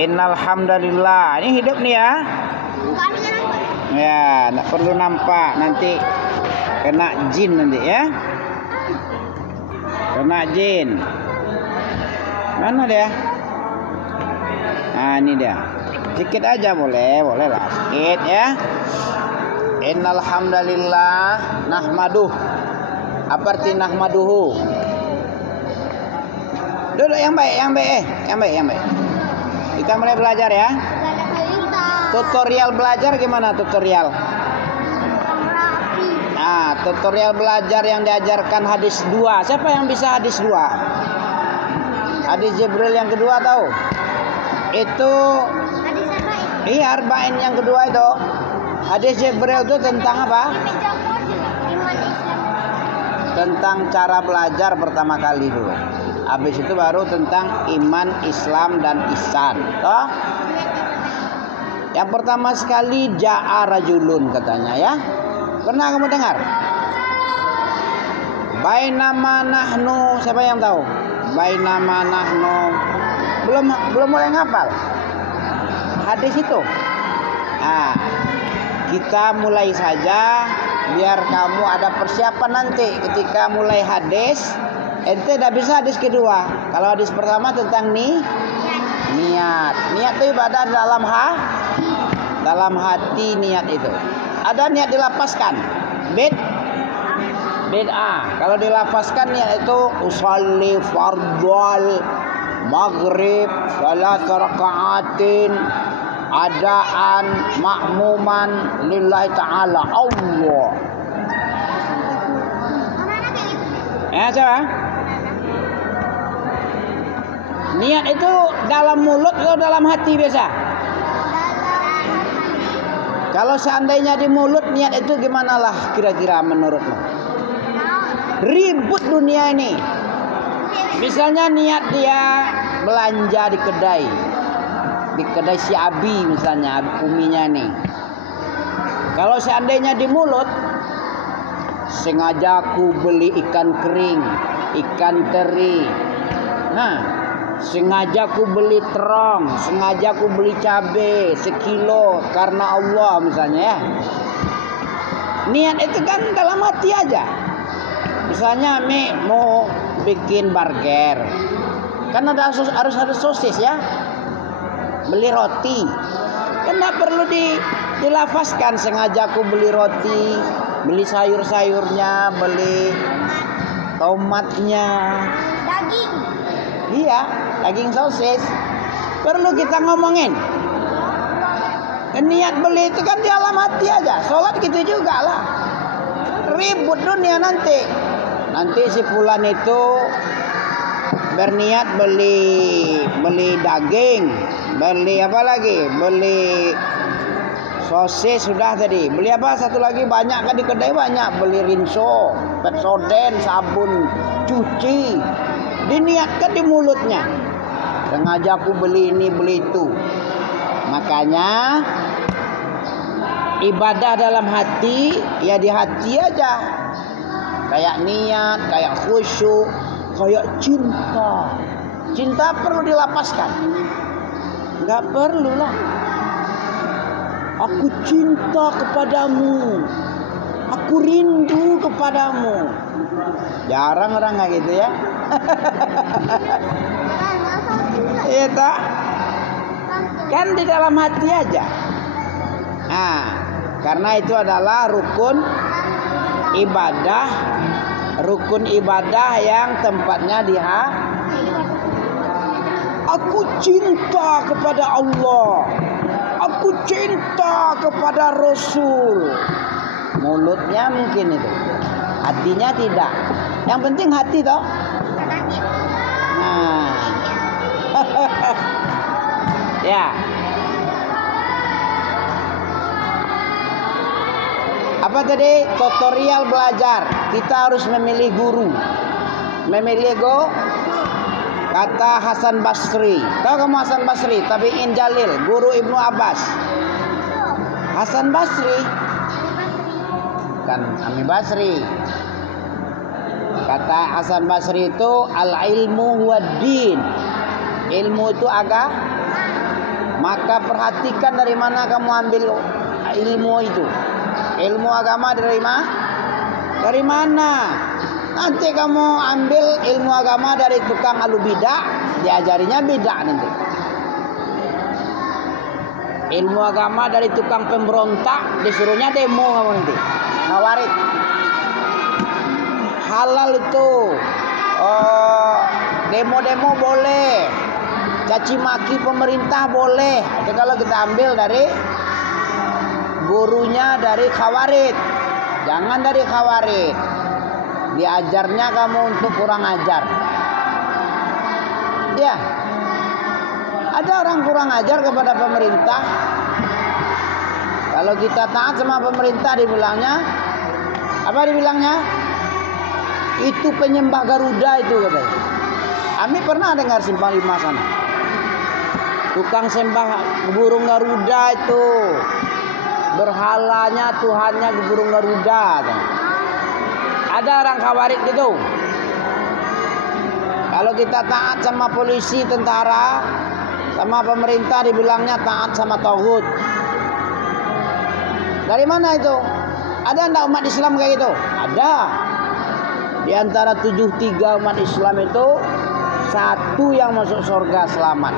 Innal hamdalillah. Ini hidup nih ya. Ya, nggak perlu nampak, nanti kena jin nanti ya. Kena jin. Mana dia? Nah, ini dia. Sedikit aja boleh lah, sedikit ya. Innal hamdalillah nahmaduh. Apa arti nahmaduhu? Duduk yang baik. Kita mulai belajar ya. Tutorial belajar gimana tutorial? Nah, tutorial belajar yang diajarkan hadis 2. Siapa yang bisa hadis 2? Hadis Jibril yang kedua tahu? Itu iya, arba'in yang kedua itu. Hadis Jibril itu tentang apa? Tentang cara belajar pertama kali dulu. Habis itu baru tentang iman, Islam dan ihsan. Toh? Yang pertama sekali ja'a rajulun katanya ya. Pernah kamu dengar? Bainama nahnu, siapa yang tahu? Bainama nahnu. Belum mulai ngapal hadis itu. Nah, kita mulai saja biar kamu ada persiapan nanti ketika mulai hadis. Ente tidak bisa hadis kedua. Kalau hadis pertama tentang niat. Niat itu ibadah dalam hati niat itu. Ada niat dilapaskan. Bid'ah. Kalau dilapaskan niat itu usolli fardhal maghrib salat raka'atin adaan ma'muman lillahi ta'ala Allah. Ya coba. Niat itu dalam mulut atau dalam hati biasa? Kalau seandainya di mulut niat itu gimana lah kira-kira menurutmu? Ribut dunia ini. Misalnya niat dia belanja di kedai si Abi misalnya, uminya nih. Kalau seandainya di mulut, sengaja aku beli ikan kering, ikan teri. Nah, sengaja aku beli terong, sengaja aku beli cabai sekilo karena Allah misalnya ya. Niat itu kan dalam hati aja. Misalnya mau bikin burger, kan harus ada sosis ya. Beli roti, kan tidak perlu dilafazkan. Sengaja aku beli roti, beli sayur-sayurnya, beli tomatnya, daging. Iya, daging sosis. Perlu kita ngomongin. Niat beli itu kan di dalam hati aja. Sholat gitu juga lah. Ribut dunia nanti. Nanti si fulan itu berniat beli daging, beli apa lagi? Beli sosis sudah tadi. Beli apa satu lagi? Banyak kan di kedai banyak. Beli rinso, Pepsodent, sabun cuci. Diniatkan di mulutnya. Sengaja aku beli ini, beli itu. Makanya ibadah dalam hati ya di hati aja. Kayak niat, kayak khusyuk, kayak cinta. Cinta perlu dilapaskan? Enggak perlu lah. Aku cinta kepadamu. Aku rindu kepadamu. Jarang orang kayak gitu ya. Iya tak? Kan di dalam hati aja. Nah, karena itu adalah rukun ibadah yang tempatnya di hati. Aku cinta kepada Allah. Aku cinta kepada Rasul. Mulutnya mungkin itu, hatinya tidak. Yang penting hati toh. Nah. Ya. Apa tadi? Tutorial belajar. Kita harus memilih guru. Memilih kata Hasan Basri. Tahu kamu Hasan Basri? Tabi'in Jalil, guru Ibnu Abbas. Hasan Basri kan Ami Basri. Kata Hasan Basri itu al-ilmu huwad din. Ilmu itu Maka perhatikan dari mana kamu ambil ilmu itu. Ilmu agama dari mana? Dari mana? Nanti kamu ambil ilmu agama dari tukang alu bidah, diajarinya bidah nanti. Ilmu agama dari tukang pemberontak, disuruhnya demo kamu nanti. Khawarij. Halal itu. Demo-demo boleh. Caci maki pemerintah boleh. Itu kalau kita ambil dari gurunya dari Khawarij. Jangan dari Khawarij. Diajarnya kamu untuk kurang ajar. Ya. Ada orang kurang ajar kepada pemerintah. Kalau kita taat sama pemerintah dibilangnya apa dibilangnya? Itu penyembah Garuda itu katanya. Kami pernah dengar Simpang 5 sana. Tukang sembah burung Garuda itu. Berhalanya Tuhannya burung Garuda. Ada orang Khawarij gitu. Kalau kita taat sama polisi, tentara, sama pemerintah dibilangnya taat sama tauhid. Dari mana itu? Ada enggak umat Islam kayak gitu? Ada. Di antara 73 umat Islam itu satu yang masuk surga selamat.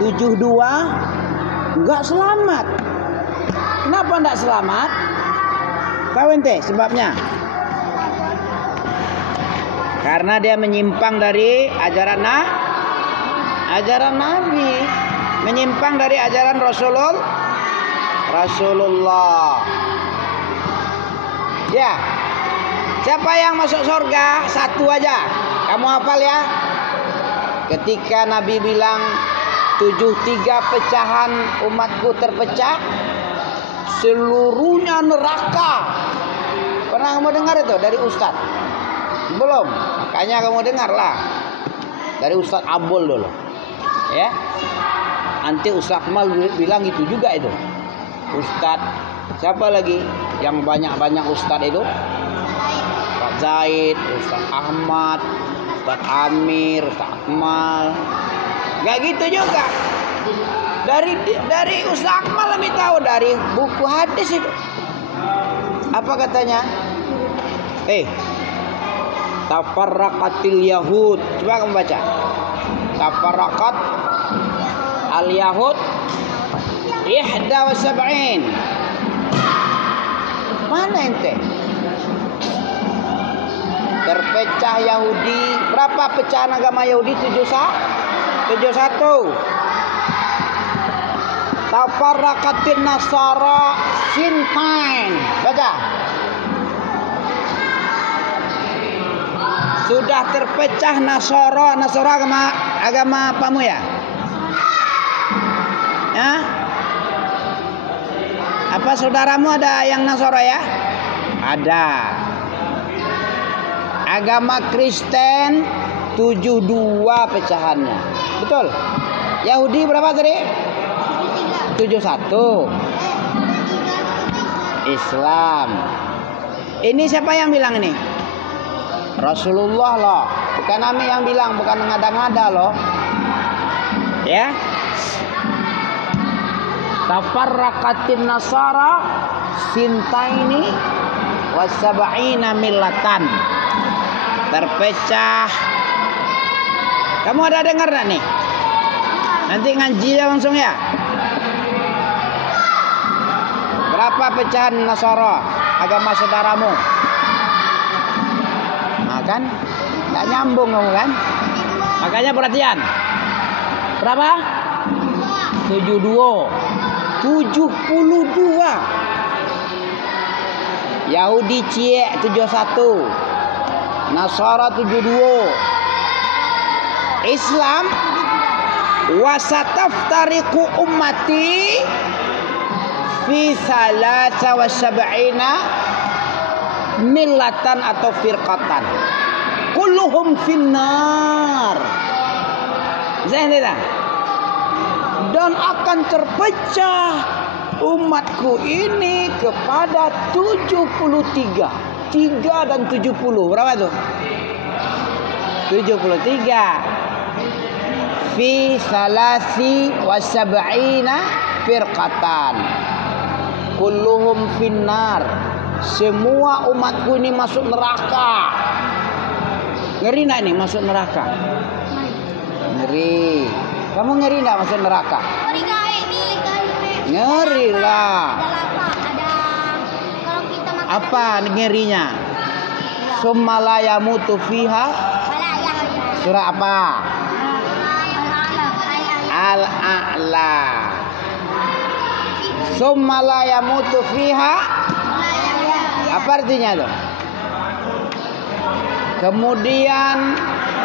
72 enggak selamat. Kenapa enggak selamat? Tahu ente sebabnya? Karena dia menyimpang dari ajaran Nabi, menyimpang dari ajaran Rasulullah. Ya. Siapa yang masuk surga? Satu aja. Kamu hafal ya? Ketika Nabi bilang 73 pecahan umatku terpecah, seluruhnya neraka. Pernah kamu dengar itu dari Ustadz? Belum? Makanya kamu dengarlah dari Ustadz Abul dulu. Ya. Nanti Ustadz Mal bilang itu juga itu. Ustadz siapa lagi yang banyak-banyak Ustadz itu? Ustadz Zaid, Ustadz Ahmad, Ustadz Amir, Ustadz Akmal. Gak gitu juga. Dari Ustadz Akmal lebih tahu dari buku hadis itu. Apa katanya? Tafarraqatil Yahud. Coba kamu baca. Tafarraqat al-Yahud 71. Mana ente? Terpecah Yahudi. Berapa pecahan agama Yahudi? 71. Tafarraqatin Nasara sintain. Baca. Sudah terpecah Nasara agama apamu ya? Ya? Apa saudaramu ada yang Nasara ya? Ada. Agama Kristen 72 pecahannya. Betul? Yahudi berapa tadi? 71. Islam. Ini siapa yang bilang ini? Rasulullah loh. Bukan kami yang bilang, bukan ngada-ngada loh. Ya. Tafarraqatin Nasara sintaini wa sab'ina millatan. Terpecah. Kamu ada dengar enggak nih? Nanti ngaji ya langsung ya. Berapa pecahan Nasara agama saudaramu? Nah kan? Nggak nyambung kamu kan? Makanya perhatian. Berapa? 72. Yahudi Cie 71. Nasara 72. Islam wasataftariqu ummati fi 73 millatan atau firqatan kulluhum finnar. Dan akan terpecah umatku ini kepada 73. 3 dan 70. Berapa tuh? 73. fi salasi wa sab'ina firqatan kulluhum finnar. Semua umatku ini masuk neraka. Ngeri enggak nih masuk neraka? Ngeri. Kamu ngeri enggak masuk neraka? Ngeri lah. Apa ngerinya? Summa la yamutu fiha. Surah apa? Al-A'la. Summa la yamutu fiha. Apa artinya tuh? Kemudian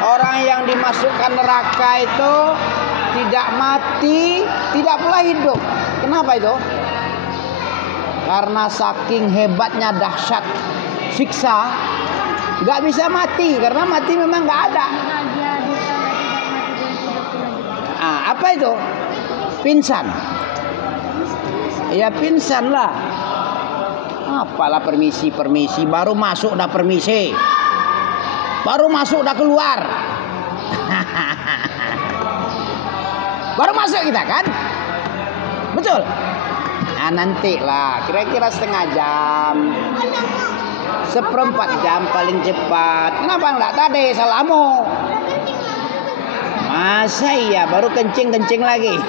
orang yang dimasukkan neraka itu tidak mati, tidak pula hidup. Kenapa itu? Karena saking hebatnya dahsyat siksa, nggak bisa mati. Karena mati memang nggak ada. Apa itu? Pingsan. Ya pingsan lah. Apalah permisi, baru masuk dah permisi. Baru masuk dah keluar. Baru masuk kita kan? Betul? Nah nanti lah, kira-kira setengah jam. 1/4 jam paling cepat. Kenapa enggak tadi salamu? Masa iya baru kencing lagi.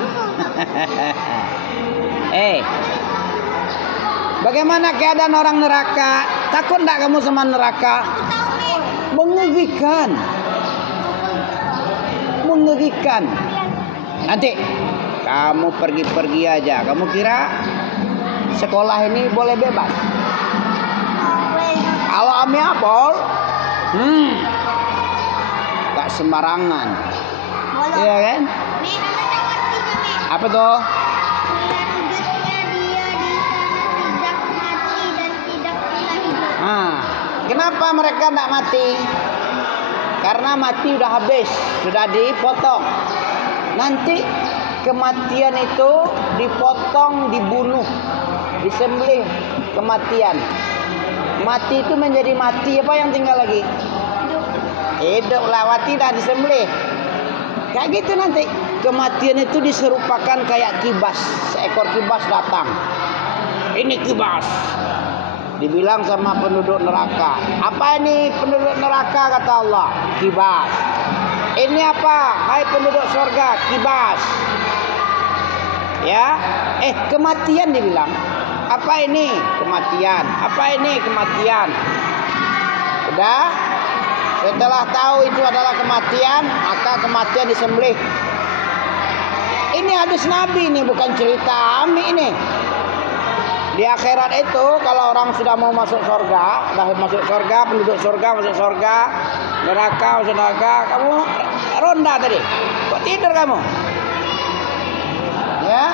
Bagaimana keadaan orang neraka? Takut enggak kamu sama neraka? Mengerikan. Nanti kamu pergi aja. Kamu kira sekolah ini boleh bebas? Kalau Ami Apol, tak sembarangan. Iya kan? Apa tuh? Kenapa mereka tidak mati? Karena mati udah habis, sudah dipotong. Nanti kematian itu dipotong, dibunuh, disembelih kematian. Mati itu menjadi mati, apa yang tinggal lagi? Hidup lah, mati dah disembelih. Kayak gitu nanti. Kematian itu diserupakan kayak kibas. Seekor kibas datang. Ini kibas. Dibilang sama penduduk neraka. Apa ini penduduk neraka kata Allah? Kibas. Ini apa? Hai penduduk surga, kibas. Ya, kematian dibilang. Apa ini? Kematian. Apa ini? Kematian. Udah? Setelah tahu itu adalah kematian, maka kematian disembelih. Ini hadis Nabi nih, bukan cerita Ami ini. Di akhirat itu kalau orang sudah mau masuk surga, penduduk surga masuk surga, neraka masuk neraka, kamu ronda tadi. Kok tidur kamu? Ya?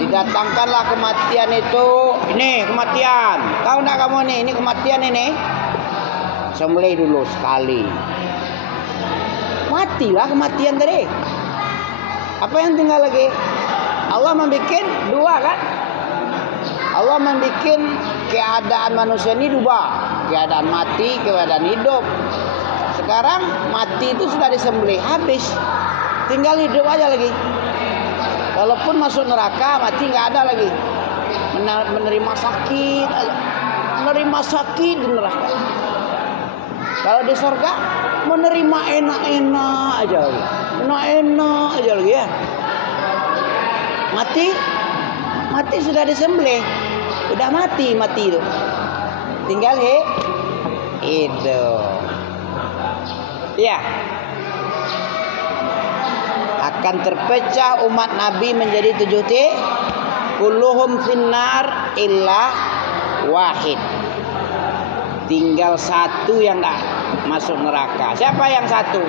Didatangkanlah kematian itu. Ini kematian. Tahu enggak kamu nih, ini kematian ini? Sembelih dulu sekali. Matilah kematian tadi. Apa yang tinggal lagi? Allah membikin dua kan? Allah membikin keadaan manusia ini dua. Keadaan mati, keadaan hidup. Sekarang mati itu sudah disembelih, habis. Tinggal hidup aja lagi. Walaupun masuk neraka, mati nggak ada lagi. Menerima sakit, di neraka. Kalau di surga, menerima enak-enak aja lagi. Enak-enak aja lagi ya. Mati sudah disembelih, udah mati itu. Tinggal itu. Ya. Akan terpecah umat Nabi menjadi 7 titik. Kulluhum finnar illa wahid. Tinggal satu yang enggak masuk neraka. Siapa yang satu?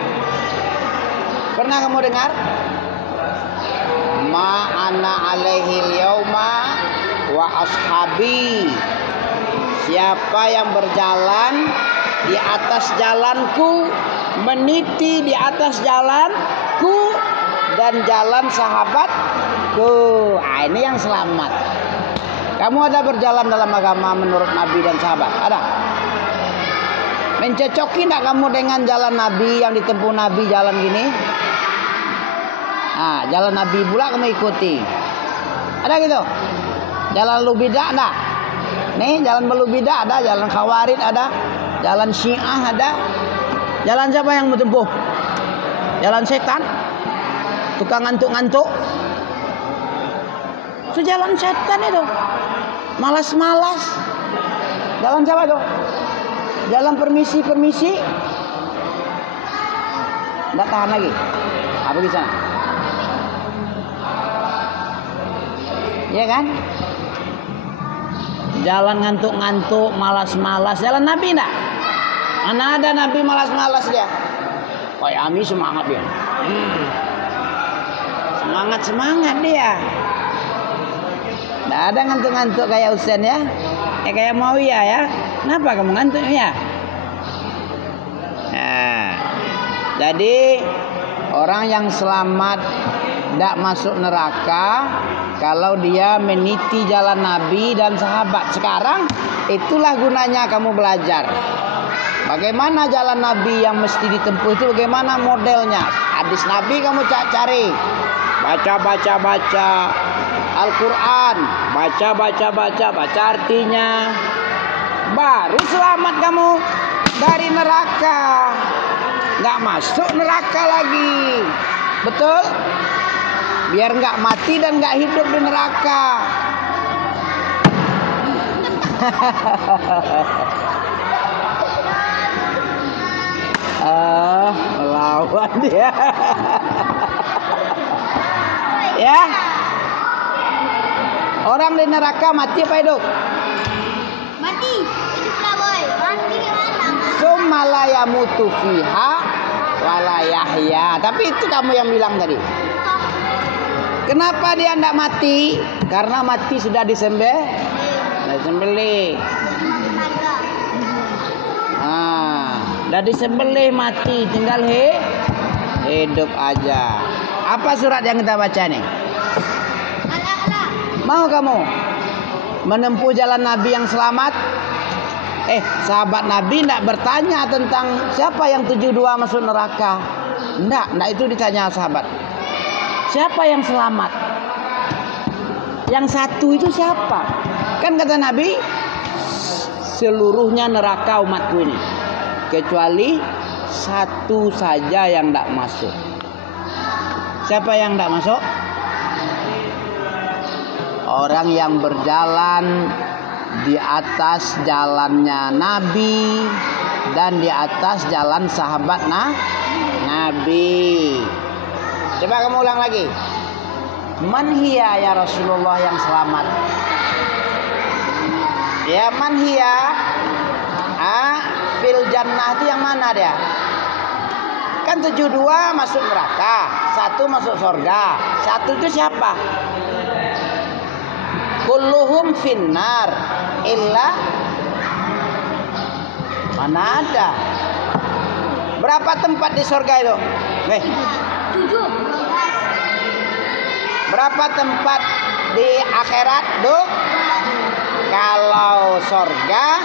Pernah kamu dengar? Ma ana alaihil yauma wa ashabi. Siapa yang berjalan di atas jalanku, meniti di atas jalanku dan jalan sahabatku. Ini yang selamat. Kamu ada berjalan dalam agama menurut Nabi dan sahabat? Ada? Mencocoki enggak kamu dengan jalan Nabi yang ditempuh Nabi jalan gini? Nah, jalan Nabi pula kamu ikuti. Ada gitu? Jalan lu bidah ada? Nih, jalan belu bidah ada, jalan Khawarij ada, jalan Syiah ada. Jalan siapa yang mau tempuh? Jalan setan? Tukang ngantuk-ngantuk? Itu jalan setan itu. Malas-malas. Jalan siapa itu? Jalan permisi-permisi. Enggak tahan lagi. Apa di sana? Iya kan? Jalan ngantuk-ngantuk, malas-malas. Jalan Nabi enggak? Mana ada Nabi malas-malas dia? Kayak Ami semangat dia. Semangat dia. Enggak ada ngantuk-ngantuk kayak Husain ya. Kayak Muawiyah ya. Kenapa kamu ngantuk ya? Nah, jadi orang yang selamat tidak masuk neraka kalau dia meniti jalan Nabi dan sahabat. Sekarang itulah gunanya kamu belajar. Bagaimana jalan Nabi yang mesti ditempuh itu, bagaimana modelnya. Hadis Nabi kamu cari. Baca Al-Quran. Baca artinya. Baru selamat kamu dari neraka. Nggak masuk neraka lagi. Betul? Biar nggak mati dan nggak hidup di neraka. Melawan dia. Ya. Orang di neraka mati apa hidup? Mati. Hidup lah boy. Mati mana? Summa la yamutu fiha wa la yahya. Tapi itu kamu yang bilang tadi. Kenapa dia tidak mati? Karena mati sudah disembelih. Sudah disembelih mati, tinggal hidup aja. Apa surat yang kita baca nih? Mau kamu menempuh jalan Nabi yang selamat? Sahabat Nabi tidak bertanya tentang siapa yang 72 masuk neraka. Tidak itu ditanya sahabat. Siapa yang selamat? Yang satu itu siapa? Kan kata Nabi, seluruhnya neraka umatku ini, kecuali satu saja yang tidak masuk. Siapa yang tidak masuk? Orang yang berjalan di atas jalannya Nabi dan di atas jalan sahabat Nabi. Coba kamu ulang lagi. Man hiya ya Rasulullah yang selamat? Ya man hiya? Fil jannah itu yang mana dia? Kan 72 masuk neraka, 1 masuk surga. 1 itu siapa? Kulluhum finnar illa, mana ada? Berapa tempat di surga itu? 7. Berapa tempat di akhirat, Duk? Kalau surga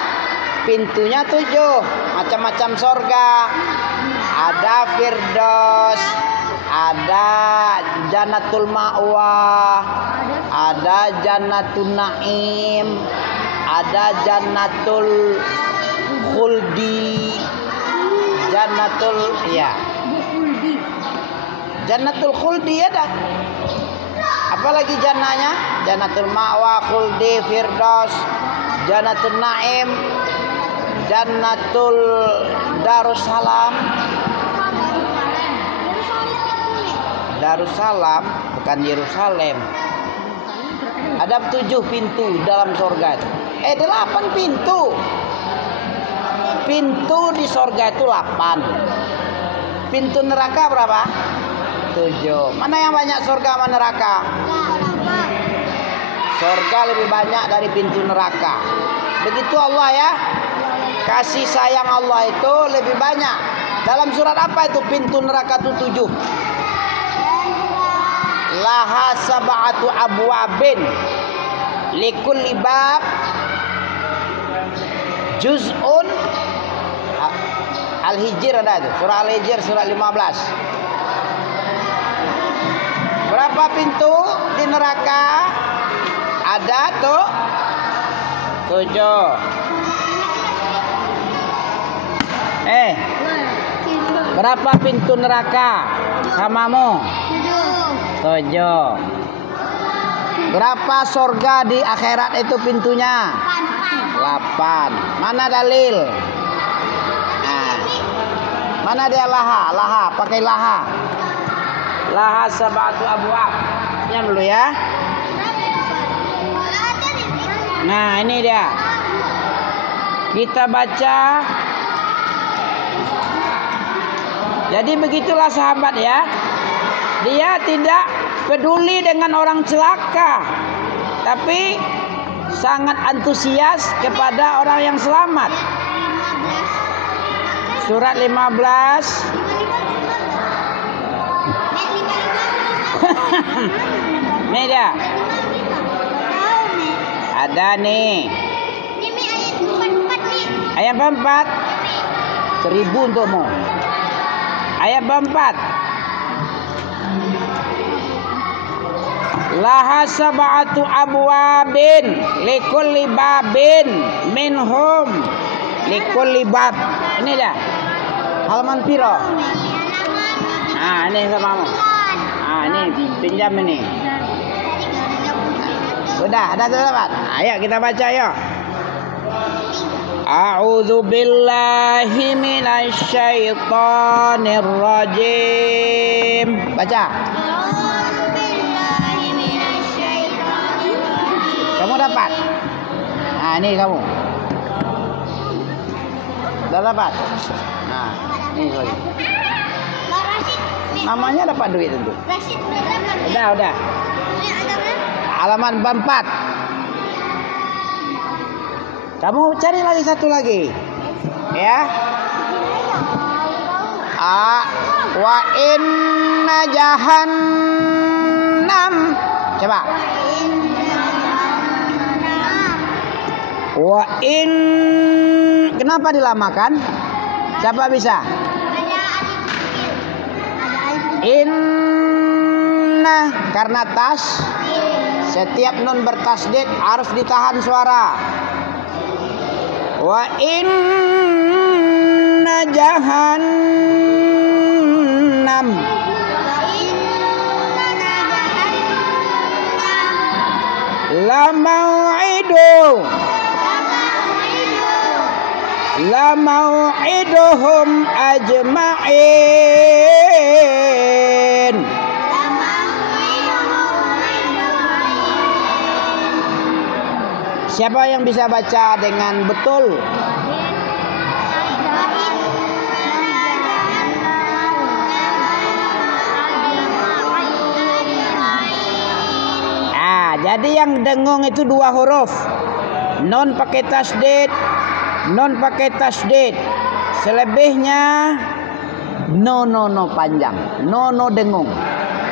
pintunya 7, macam-macam surga. Ada Firdaus, ada Jannatul Ma'wa, ada Jannatul Naim, ada Jannatul Khuldi, Jannatul Khuldi ada. Apalagi jannahnya? Jannatul Ma'wa, Khuldi, Firdaus, Jannatul Naim, Jannatul Darussalam. Darussalam bukan Yerusalem. Ada 7 pintu dalam surga. 8 pintu. Pintu di surga itu 8. Pintu neraka berapa? 7. Mana yang banyak surga sama neraka? Surga lebih banyak dari pintu neraka. Begitu Allah ya. Kasih sayang Allah itu lebih banyak. Dalam surat apa itu pintu neraka itu 7? Laha sab'atu abwabin likulli bab juz'un Al-Hijr ada itu. Surah Al-Hijr surat 15. Berapa pintu di neraka? Ada tuh 7. Berapa pintu neraka samamu? 7. Berapa surga di akhirat itu pintunya? 8. Mana dalil? Nah. Mana dia laha? Laha, pakai laha. Laha sab'atu abwab. Yang dulu ya. Nah, ini dia. Kita baca. Jadi begitulah sahabat ya. Dia tidak peduli dengan orang celaka, tapi sangat antusias kepada orang yang selamat. Surat 15. Media. Ada nih. Ayat 4. 1000 untukmu. Ayat 4. Laha sab'atu abwabin likulli babin minhum likulli bab. Ini dia. Halaman piro? Nah, ini samamu. Ah, ini pinjam ini. Sudah, ada sahabat. Ayo kita baca yuk. A'udzu billahi minasy syaithanir rajim. Baca. Kamu dapat? Nah, ini kamu. Sudah dapat? Nah, ini sorry. Namanya dapat duit tentu. Udah. Halaman 4. Kamu cari lagi satu lagi. Ya. Wa inna jahannam. Coba. Wa in. Kenapa dilamakan? Siapa bisa? Inna karena tas. Setiap nun bertasdid harus ditahan suara. Wa inna jahannam. La mau'iduhum ajma'in. Siapa yang bisa baca dengan betul? Jadi yang dengung itu 2 huruf. Non pakai tasdid, non pakai tasdid. Selebihnya no panjang. No dengung.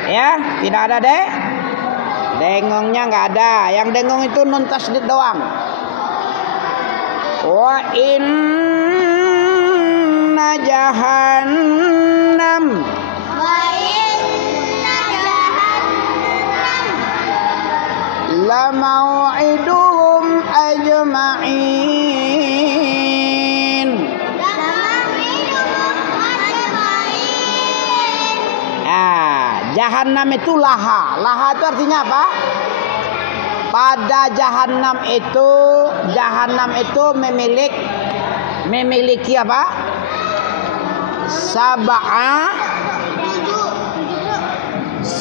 Ya, tidak ada deh. Dengungnya nggak ada. Yang dengung itu non tasdid doang. Wa inna jahannam. La mau'iduhum ajma'in. Jahannam itu laha. Laha itu artinya apa? Pada jahannam itu memiliki apa?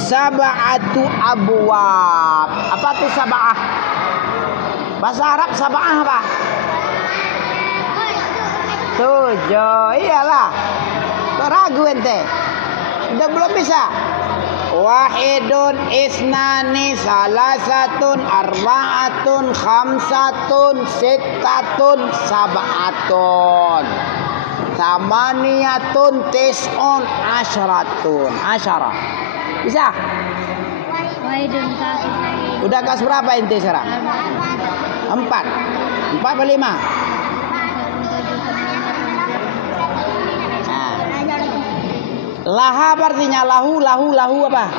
Sab'atu abwab. Apa itu sab'ah? Bahasa Arab sab'ah apa? 7. Iyalah. Kok ragu ente? Udah belum bisa. Wahidun, isnani, salasatun, arba'atun, khamsatun, sittatun, sab'atun, samaniyatun, tis'un, asyaratun. Asyarah. Bisa? Udah kelas berapa inti sekarang? 4 atau 5? Laha artinya lahu apa?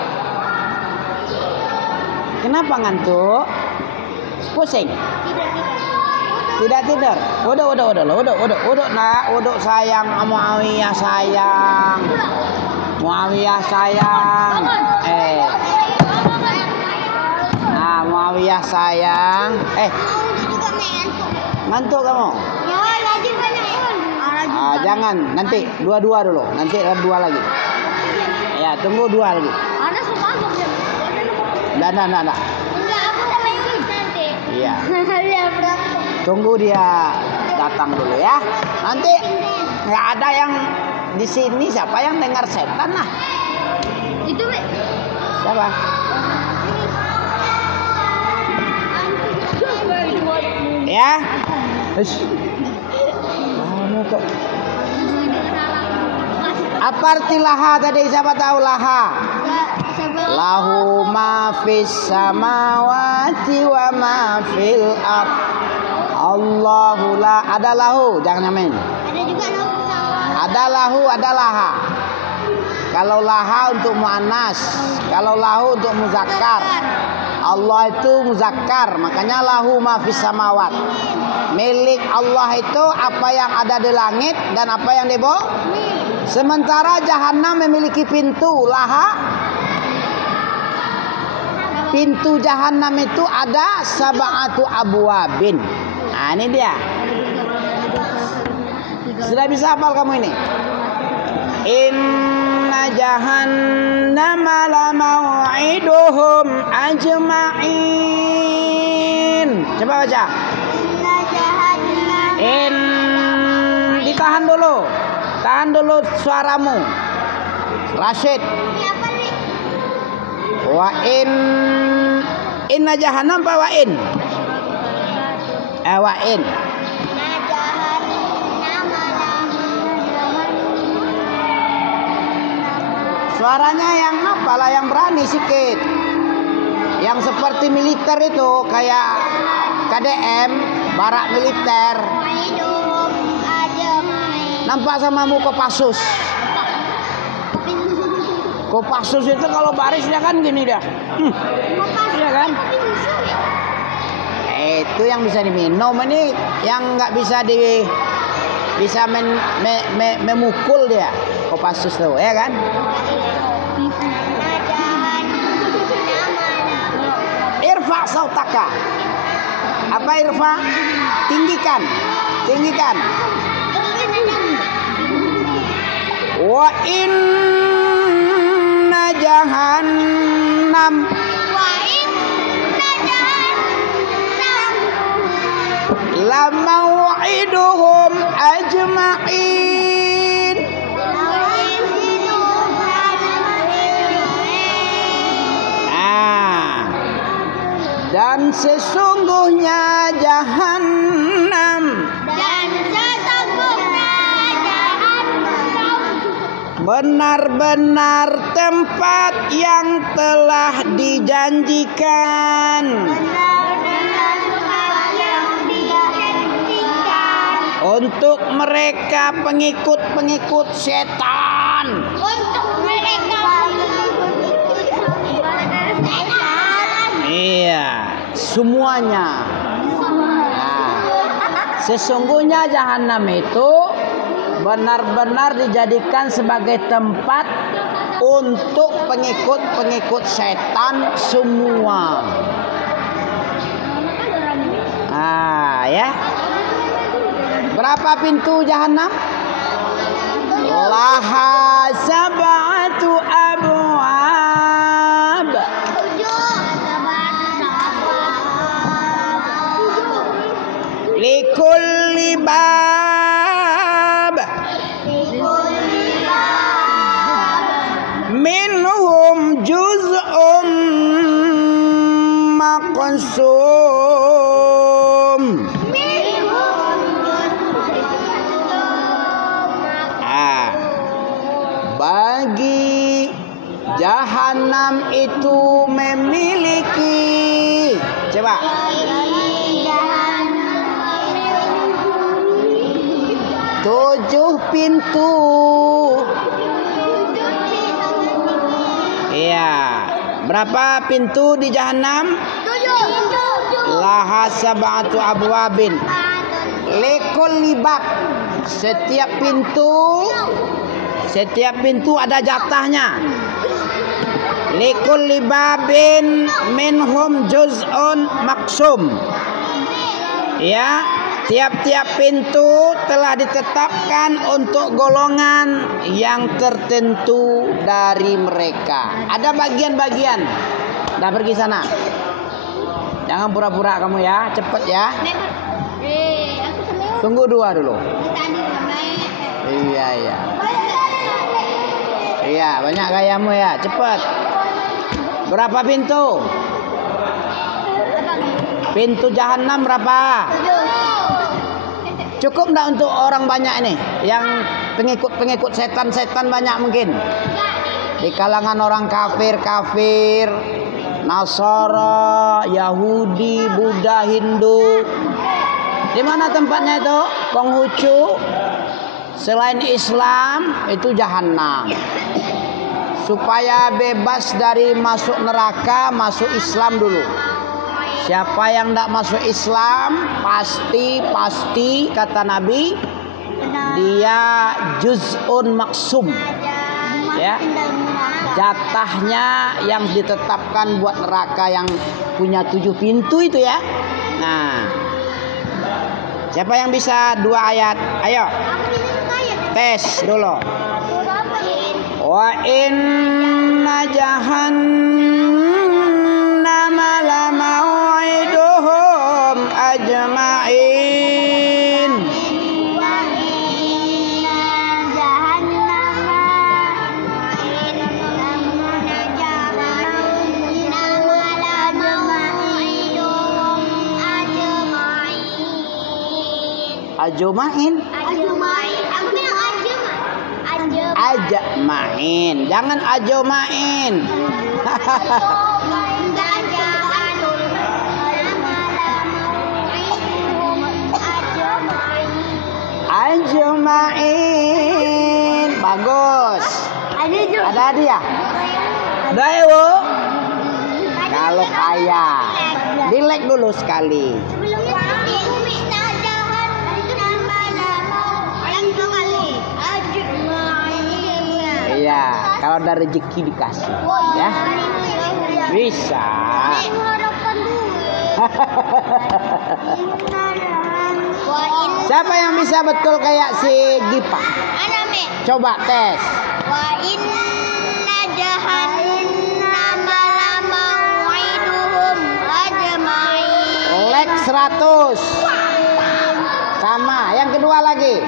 Kenapa ngantuk? Pusing? Tidak tidur. Udah nak, udah sayang, Muawiyah sayang. Muawiyah sayang. Nah, Muawiyah sayang. Ngantuk kamu? Jangan, nanti dua dulu. Nanti ada 2 lagi. Ya, tunggu 2 lagi. Ada suka ya. Nah. Enggak, aku sama Inggris nanti. Iya. Iya, berat. Tunggu dia datang dulu ya. Nanti nggak ada yang di sini, siapa yang dengar setan lah. Itu Siapa? Ya. Kamu kok. Apa arti laha tadi? Siapa tahu laha? Lahu ma fis samawati wa ma fil ard. Allahu la, ada lahu, jangan nyamain. Ada juga lahu sama. Ada lahu, ada laha. Kalau laha untuk muannas, kalau lahu untuk muzakkar. Allah itu muzakkar, makanya lahu ma fis samawat. Milik Allah itu apa yang ada di langit dan apa yang di bawah. Sementara Jahannam memiliki pintu laha. Pintu Jahannam itu ada sab'atu abwabin. Nah, ini dia. Sudah bisa hafal kamu ini? Inna jahannama la mau'iduhum ajma'in. Coba baca. Ditahan dulu. Tahan dulu suaramu. Rashid. Wa inna jahannam apa wa in? Wa in. Suaranya yang apa lah, yang berani sikit. Yang seperti militer itu, kayak KDM, barak militer. Nampak samamu Kopassus. Kopassus itu kalau barisnya kan gini dah. Iya kan? Itu yang bisa diminum, ini yang nggak bisa memukul dia. Kopassus tuh, ya kan? Irfa sautaka. Apa irfa? Tinggikan. Wa inna jahannam la mau'iduhum ajma'in. Dan sesungguhnya jahannam benar-benar tempat yang telah dijanjikan untuk mereka pengikut setan. Iya, semuanya. Sesungguhnya jahannam itu benar-benar dijadikan sebagai tempat untuk pengikut setan semua. Ya. Berapa pintu jahannam? Laha sab'atu abwab. Likulli bab minhum juz'um maqsum. Bagi jahannam itu memiliki, coba, 7 pintu. Iya. Berapa pintu di jahanam? 7. Laha sab'atu abwabin. Lekul libab. Setiap pintu ada jatahnya. Lekul libabin minhum juz'un maksum. Ya, tiap-tiap pintu telah ditetapkan untuk golongan yang tertentu dari mereka. Ada bagian-bagian. Dah pergi sana. Jangan pura-pura kamu ya, cepet ya. Aku sama. Tunggu 2 dulu. Tadi ramai. Iya. Iya, banyak gayamu ya, cepet. Berapa pintu? Pintu jahanam berapa? 7. Cukup enggak untuk orang banyak ini? Yang pengikut setan-setan banyak mungkin? Di kalangan orang kafir, Nasara, Yahudi, Buddha, Hindu. Di mana tempatnya itu? Konghucu. Selain Islam itu jahanam. Supaya bebas dari masuk neraka, masuk Islam dulu. Siapa yang tidak masuk Islam, pasti kata Nabi, dia juz'un maksum. Ya. Jatahnya yang ditetapkan buat neraka yang punya 7 pintu itu ya. Nah, siapa yang bisa 2 ayat? Ayo, tes dulu. Wa inna jahannama lamau'iduhum ajma'in. Ajma'in. Ajma'in. Jangan ajma'in. Ajma'in. Bagus. Ada hadiah. Ada ya, kalau kaya. Dilek dulu sekali. Iya, kalau ada rezeki dikasih, ya. Bisa. Siapa yang bisa betul kayak si Gipa? Coba tes. Wa inna jahannama lamau'iduhum ajma'in. Lek 100. Sama, yang kedua lagi.